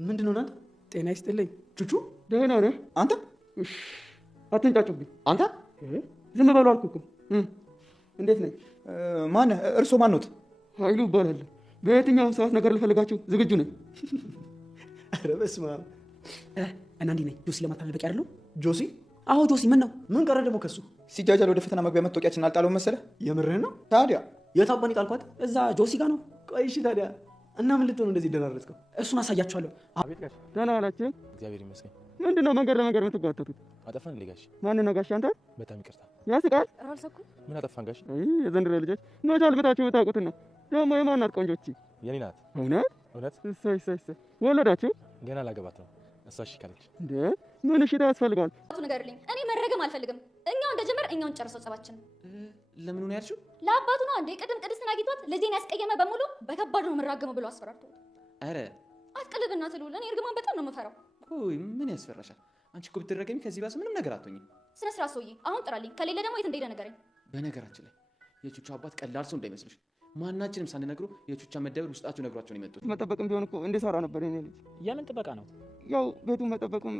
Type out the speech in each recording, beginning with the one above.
ምንድነው እናንተ? ጤና ይስጥልኝ ቹቹ ደህና ነህ አንተ? አትንጫጩብኝ አንተ ዝም በሉ አልኩህ እኮ። እንዴት ነኝ? ማን? እርሶ ማን ኖት? ኃይሉ እባላለሁ። በየትኛው ሰዓት ነገር ልፈልጋችሁ ዝግጁ ነኝ። ኧረ በስመ አብ። እና እንዲህ ነኝ። ጆሲ ለማታለል በቂ አይደለም? ጆሲ? አዎ ጆሲ። ምን ነው? ምን ቀረ ደግሞ ከሱ? ሲጃጃል ወደ ፈተና መግቢያ መታወቂያችን አልጣለውም መሰለህ? የምርህን ነው? ታዲያ የት አባን ጣልኳት? እዛ ጆሲ ጋር ነው። ቆይ እሺ፣ ታዲያ እና ምን ልትሆን እንደዚህ ደራረስከው? እሱን አሳያችኋለሁ። አቤት ጋሽ፣ ደህና ዋላችሁ? እግዚአብሔር ይመስገን። ምንድነው መንገድ ለመንገድ የምትጓተቱት? አጠፋን እንዴ ጋሽ? ማን ነው ጋሽ? አንተ? በጣም ይቅርታ። ያስቃል። ምን አጠፋን ጋሽ? የዘንድሮ ልጆች መቻል ብታችሁ ብታውቁትን ነው። ደግሞ የማን ናት ቆንጆች? የኔ ናት። እውነት? እውነት? እሰይ እሰይ እሰይ። ወለዳችሁ? ገና ላገባት ነው። እሷ እሺ ካለች እንዴ ምን እሺ ያስፈልጋል? ንገርልኝ። እኔ መረገም አልፈልግም። እኛው እንደጀመር እኛውን ጨርሰው ጸባችን። ለምን ነው ያልሽው? ለአባቱ ነው እንዴ? ቅድም ቅድስትን አግኝቷት ልጄን ያስቀየመ በሙሉ በከባዱ ነው የምራገመው ብሎ አስፈራርቶ። አረ አትቀልድና ትሉል። እኔ እርግማን በጣም ነው የምፈራው። ቆይ ምን ያስፈራሻል? አንቺ እኮ ብትረገሚ ከዚህ ባስ ምንም ነገር አትሆኝም። ስነ ስርዓት ሰውዬ፣ አሁን ጥራልኝ። ከሌለ ደግሞ የት እንደሄደ ነገረኝ። በነገራችን ላይ የቹቹ አባት ቀላል ሰው እንዳይመስልሽ። ማናችንም ሳንነግሩ የቹቻ መደበር ውስጣቸው ነግሯቸው ነው የመጡት። መጠበቅም ቢሆን እኮ እንድሰራ ነበር የኔ ልጅ። የምን ጥበቃ ነው? ያው ቤቱን መጠበቅም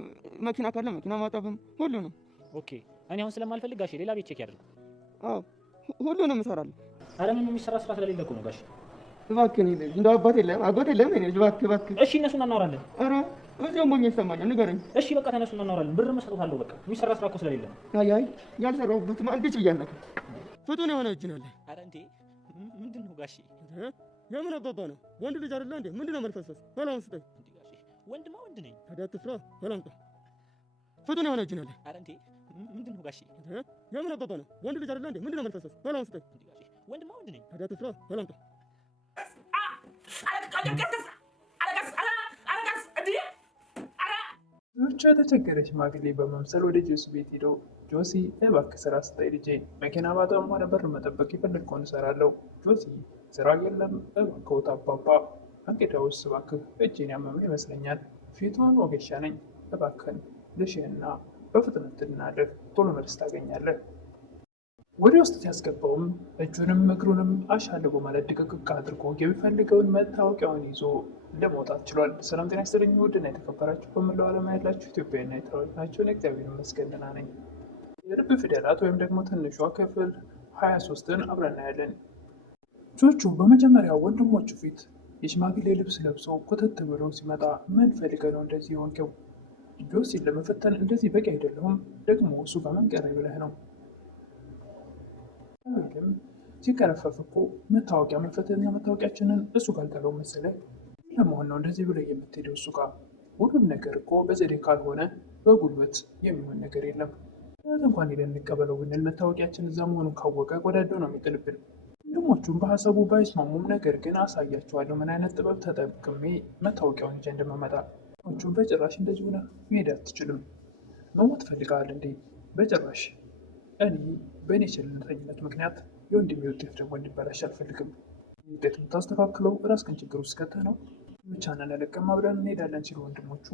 መኪና ካለ መኪና ማጠብም ሁሉንም። ኦኬ። እኔ አሁን ስለማልፈልግ ጋሽ ሌላ ቤት ቼክ ያድርጉ። አዎ ሁሉንም እሰራለሁ። አረ ምንም የሚሰራ ስራ ስለሌለ እኮ ነው ጋሽ። እባክህ እኔ ልጅ እንደው አባት የለም አጎት የለም የኔ ልጅ እባክህ እባክህ። እሺ እነሱን እናወራለን። አረ እዚያው ሞኝ ይሰማኛል። ንገረኝ። እሺ በቃ ተነሱና እናወራለን። ብር መስጠታለሁ። በቃ የሚሰራ ስራ እኮ ስለሌለ ነው። አይ አይ ያልሰራሁበትም አንድች ብያለሁ። ፍቱን የሆነ እጅ ነው ያለህ። አረ እንዴ ምንድን ነው ጋሽ? የምን አባባ ነው? ወንድ ልጅ አይደለ እንዴ? ምንድነው መልፈስፈስ? ሰላም ስጠኝ። እንዴ ጋሽ ወንድማ ወንድ ነኝ። ታዲያ አትፍራ። ሰላም ጠ ፍቱን የሆነ እጅ ነው ያለህ። አረ እንዴ ምንድን ነው ጋሽ? የምን አባባ ነው? ወንድ ልጅ አይደለ እንዴ? ምንድነው መልፈስፈስ? ሰላም ስጠኝ። እንዴ ጋሽ ወንድማ ወንድ ነኝ። ታዲያ አትፍራ። ሰላም ጠ ብቻ የተቸገረ ሽማግሌ በመምሰል ወደ ጆሲ ቤት ሄደው ጆሲ እባክህ ስራ ስጠኝ ልጄ፣ መኪና ባጠብም ሆነ በር መጠበቅ የፈለግከውን እሰራለሁ። ጆሲ ስራ የለም እባክህ አባባ፣ እንግዳውስ እባክህ እጄን ያመመኝ ይመስለኛል፣ ፊቱን ወጌሻ ነኝ፣ እባክህን ልሽህና በፍጥነት እናድርግ፣ ቶሎ መልስ ታገኛለህ። ወደ ውስጥ ሲያስገባውም እጁንም እግሩንም አሻልቦ ማለት ድቅቅቅ አድርጎ የሚፈልገውን መታወቂያውን ይዞ ለመውጣት ችሏል። ሰላም ጤና ይስጥልኝ ውድና የተከበራችሁ በመላው ዓለም ያላችሁ ኢትዮጵያዊና ኤርትራውያን ናቸውን። እግዚአብሔር ይመስገን ደህና ነኝ። የልብ ፊደላት ወይም ደግሞ ትንሿ ክፍል 23ን አብረን እናያለን። ጆቹ በመጀመሪያ ወንድሞቹ ፊት የሽማግሌ ልብስ ለብሶ ኩትት ብሎ ሲመጣ ምን ፈልገህ ነው እንደዚህ የሆንከው? ጆሲን ለመፈተን እንደዚህ በቂ አይደለሁም፣ ደግሞ እሱ ጋር ምን ቀረኝ ብለህ ነው? ወይም ሲከረፈፍ እኮ መታወቂያ መፈተኛ መታወቂያችንን እሱ ጋር አልቀረው መሰለህ? ለመሆን ነው እንደዚህ ብሎ የምትሄደው እሱ ጋር? ሁሉም ነገር እኮ በዘዴ ካልሆነ በጉልበት የሚሆን ነገር የለም። እንኳን ሄደን እንቀበለው ብንል መታወቂያችን እዛ መሆኑን ካወቀ ጎዳዶ ነው የሚጥልብን። ወንድሞቹም በሀሳቡ ባይስማሙም ነገር ግን አሳያቸዋለሁ ምን አይነት ጥበብ ተጠቅሜ መታወቂያውን ይዤ እንደምመጣ። ወንድሞቹም በጭራሽ እንደዚህ ሆነ መሄድ አትችልም፣ መሞት ፈልገሃል እንዴ? በጭራሽ እኔ በእኔ ቸልተኝነት ምክንያት የወንድሜ ውጤት ደግሞ እንዲበላሽ አልፈልግም። ውጤት የምታስተካክለው ራስህን ችግር ውስጥ ከተህ ነው። ብቻን እንለቀም አብረን እንሄዳለን ሲሉ ወንድሞቹ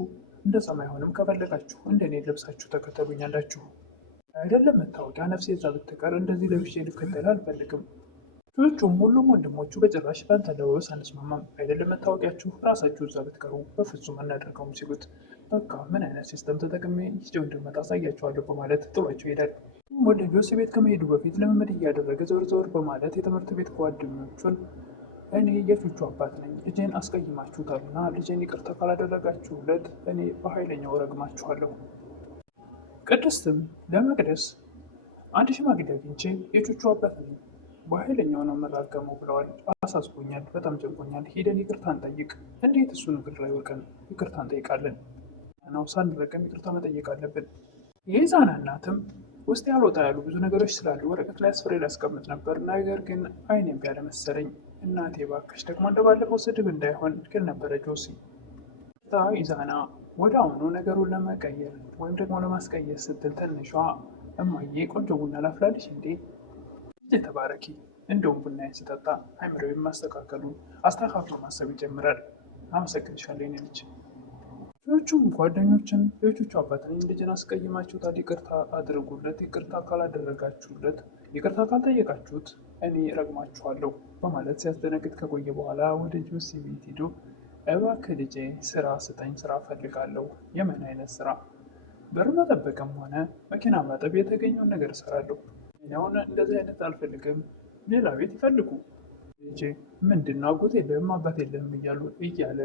እንደዛም አይሆንም፣ ከፈለጋችሁ እንደኔ ለብሳችሁ ተከተሉኝ አላችሁ። አይደለም መታወቂያ ነፍሴ እዛ ብትቀር እንደዚህ ለብሼ ልከተል አልፈልግም። ጆቹም ሁሉም ወንድሞቹ በጭራሽ በአንተ አለባበስ አንስማማም፣ አይደለም መታወቂያችሁ ራሳችሁ እዛ ብትቀሩ በፍጹም አናደርገውም ሲሉት በቃ ምን አይነት ሲስተም ተጠቅሜ ይዤው እንደመጣ አሳያቸዋለሁ በማለት ጥሏቸው ይሄዳል። ወደ ጆሲ ቤት ከመሄዱ በፊት ልምምድ እያደረገ ዘወር ዘወር በማለት የትምህርት ቤት ጓደኞቹን እኔ የቹቹ አባት ነኝ፣ ልጄን አስቀይማችሁታልና ልጄን ይቅርታ ካላደረጋችሁለት እኔ በኃይለኛው ረግማችኋለሁ። ቅድስትም ለመቅደስ አንድ ሽማግሌ አግኝቼ የቹቹ አባት ነኝ፣ በኃይለኛው ነው የምራገመው ብለዋል። አሳስቦኛል፣ በጣም ጨንቆኛል፣ ሂደን ይቅርታ እንጠይቅ። እንዴት እሱን እግር ላይ ወድቀን ይቅርታ እንጠይቃለን? ነው ሳንረገም ይቅርታ መጠየቅ አለብን። የኢዛና እናትም ውስጥ ያልወጣ ያሉ ብዙ ነገሮች ስላሉ ወረቀት ላይ አስፍሬ ላስቀምጥ ነበር፣ ነገር ግን አይኔም ቢያለ መሰለኝ። እናቴ ባክሽ ደግሞ እንደባለፈው ስድብ እንዳይሆን ግን ነበረ ጆሲ። ኢዛና ወደ አሁኑ ነገሩን ለመቀየር ወይም ደግሞ ለማስቀየር ስትል ትንሿ እማዬ ቆንጆ ቡና ላፍላልሽ እንዴ? ተባረኪ። እንደውም ቡናዬን ስጠጣ አይምሮዬን ማስተካከሉን አስተካክሎ ማሰብ ይጀምራል። አመሰግንሻለሁ የኔ ልጅ። ሌሎቹም ጓደኞችን የቹቹ አባትን ልጅን አስቀይማችሁታል፣ ይቅርታ አድርጉለት፣ ይቅርታ ካላደረጋችሁለት፣ ይቅርታ ካልጠየቃችሁት እኔ ረግማችኋለሁ በማለት ሲያስደነግጥ ከቆየ በኋላ ወደ ጆሲ ቤት ሄዶ እባክህ ልጄ ስራ ስጠኝ፣ ስራ እፈልጋለሁ። የምን አይነት ስራ? በር መጠበቅም ሆነ መኪና ማጠብ የተገኘውን ነገር እሰራለሁ። እኔውን እንደዚህ አይነት አልፈልግም፣ ሌላ ቤት ይፈልጉ። ልጄ ምንድን ነው አጎት የለህም አባት የለህም እያለ